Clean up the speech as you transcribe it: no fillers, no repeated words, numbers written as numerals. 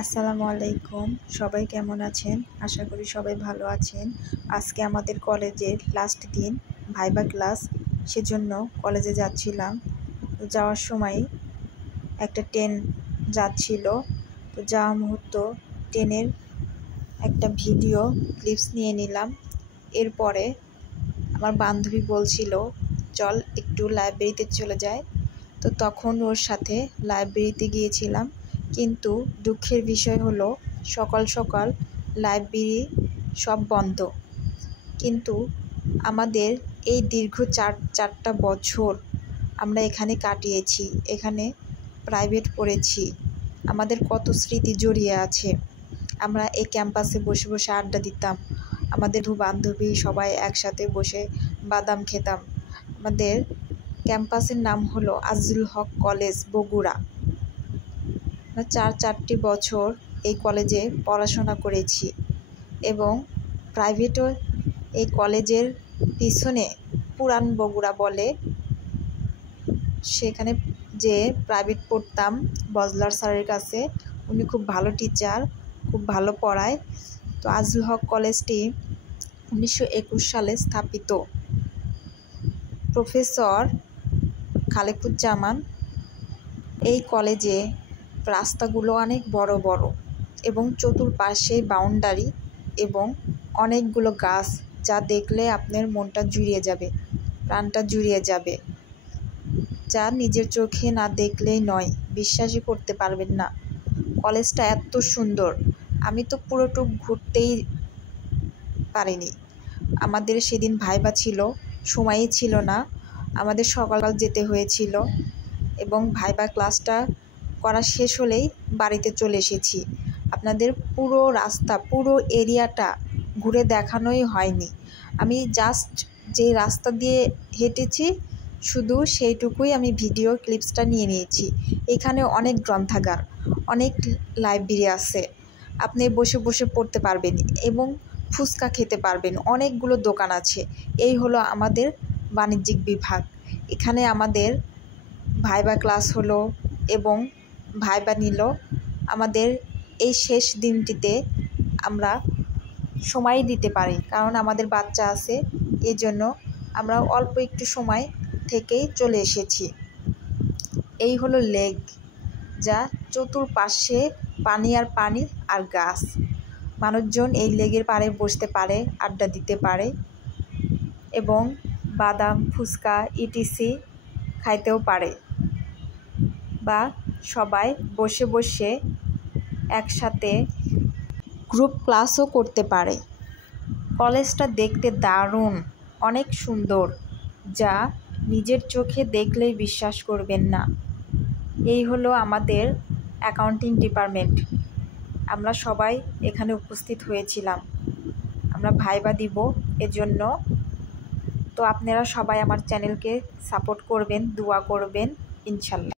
আসসালামু আলাইকুম। সবাই কেমন আছেন? আশা করি সবাই ভালো আছেন। আজকে আমাদের কলেজের লাস্ট দিন, ভাইবা ক্লাস। সেজন্য কলেজে যাচ্ছিলাম। তো যাওয়ার সময় একটা ট্রেন যাচ্ছিল। তো যাওয়া মুহূর্ত ট্রেনের একটা ভিডিও ক্লিপস নিয়ে নিলাম। এরপরে আমার বান্ধবী বলছিল, চল একটু লাইব্রেরিতে চলে যাই। তো তখন ওর সাথে লাইব্রেরিতে গিয়েছিলাম। কিন্তু দুঃখের বিষয় হলো সকাল সকাল লাইব্রেরি সব বন্ধ। কিন্তু আমাদের এই দীর্ঘ চারটা বছর আমরা এখানে কাটিয়েছি, এখানে প্রাইভেট পড়েছি, আমাদের কত স্মৃতি জড়িয়ে আছে। আমরা এই ক্যাম্পাসে বসে বসে আড্ডা দিতাম, আমাদের বান্ধবী সবাই একসাথে বসে বাদাম খেতাম। আমাদের ক্যাম্পাসের নাম হলো আজিজুল হক কলেজ, বগুড়া। চারটি বছর এই কলেজে পড়াশোনা করেছি এবং প্রাইভেটও এই কলেজের পিছনে পুরান বগুড়া বলে, সেখানে যে প্রাইভেট পড়তাম বজলার স্যারের কাছে। উনি খুব ভালো টিচার, খুব ভালো পড়ায়। তো আজিজুল হক কলেজটি 1921 সালে স্থাপিত। প্রফেসর খালেকুজ্জামান। এই কলেজে রাস্তাগুলো অনেক বড় বড় এবং চতুর্পাশে বাউন্ডারি এবং অনেকগুলো গাছ, যা দেখলে আপনার মনটা জুড়িয়ে যাবে, প্রাণটা জুড়িয়ে যাবে, যা নিজের চোখে না দেখলেই নয়, বিশ্বাসই করতে পারবেন না। কলেজটা এত সুন্দর, আমি তো পুরোটুক ঘুরতেই পারিনি। আমাদের সেদিন ভাইবা ছিল, সময়ই ছিল না, আমাদের সকাল যেতে হয়েছিল এবং ভাইবা ক্লাসটা করা শেষ হলেই বাড়িতে চলে এসেছি। আপনাদের পুরো রাস্তা, পুরো এরিয়াটা ঘুরে দেখানোই হয়নি। আমি জাস্ট যে রাস্তা দিয়ে হেঁটেছি শুধু সেইটুকুই আমি ভিডিও ক্লিপসটা নিয়ে নিয়েছি। এখানে অনেক গ্রন্থাগার, অনেক লাইব্রেরি আছে, আপনি বসে বসে পড়তে পারবেন এবং ফুচকা খেতে পারবেন। অনেকগুলো দোকান আছে। এই হলো আমাদের বাণিজ্যিক বিভাগ। এখানে আমাদের ভাইবা ক্লাস হলো এবং ভাইবা নিল। আমাদের এই শেষ দিনটিতে আমরা সময় দিতে পারি, কারণ আমাদের বাচ্চা আছে, এজন্য আমরা অল্প একটু সময় থেকেই চলে এসেছি। এই হলো লেক, যা চতুর্পাশে পানি আর পানি আর গাছ। মানুষজন এই লেকের পাড়ে বসতে পারে, আড্ডা দিতে পারে এবং বাদাম, ফুচকা ইটিসি খাইতেও পারে, বা সবাই বসে বসে একসাথে গ্রুপ ক্লাসও করতে পারে। কলেজটা দেখতে দারুণ, অনেক সুন্দর, যা নিজের চোখে দেখলেই বিশ্বাস করবেন না। এই হলো আমাদের অ্যাকাউন্টিং ডিপার্টমেন্ট। আমরা সবাই এখানে উপস্থিত হয়েছিলাম, আমরা ভাইবা দিব এজন্য। তো আপনারা সবাই আমার চ্যানেলকে সাপোর্ট করবেন, দোয়া করবেন, ইনশাল্লাহ।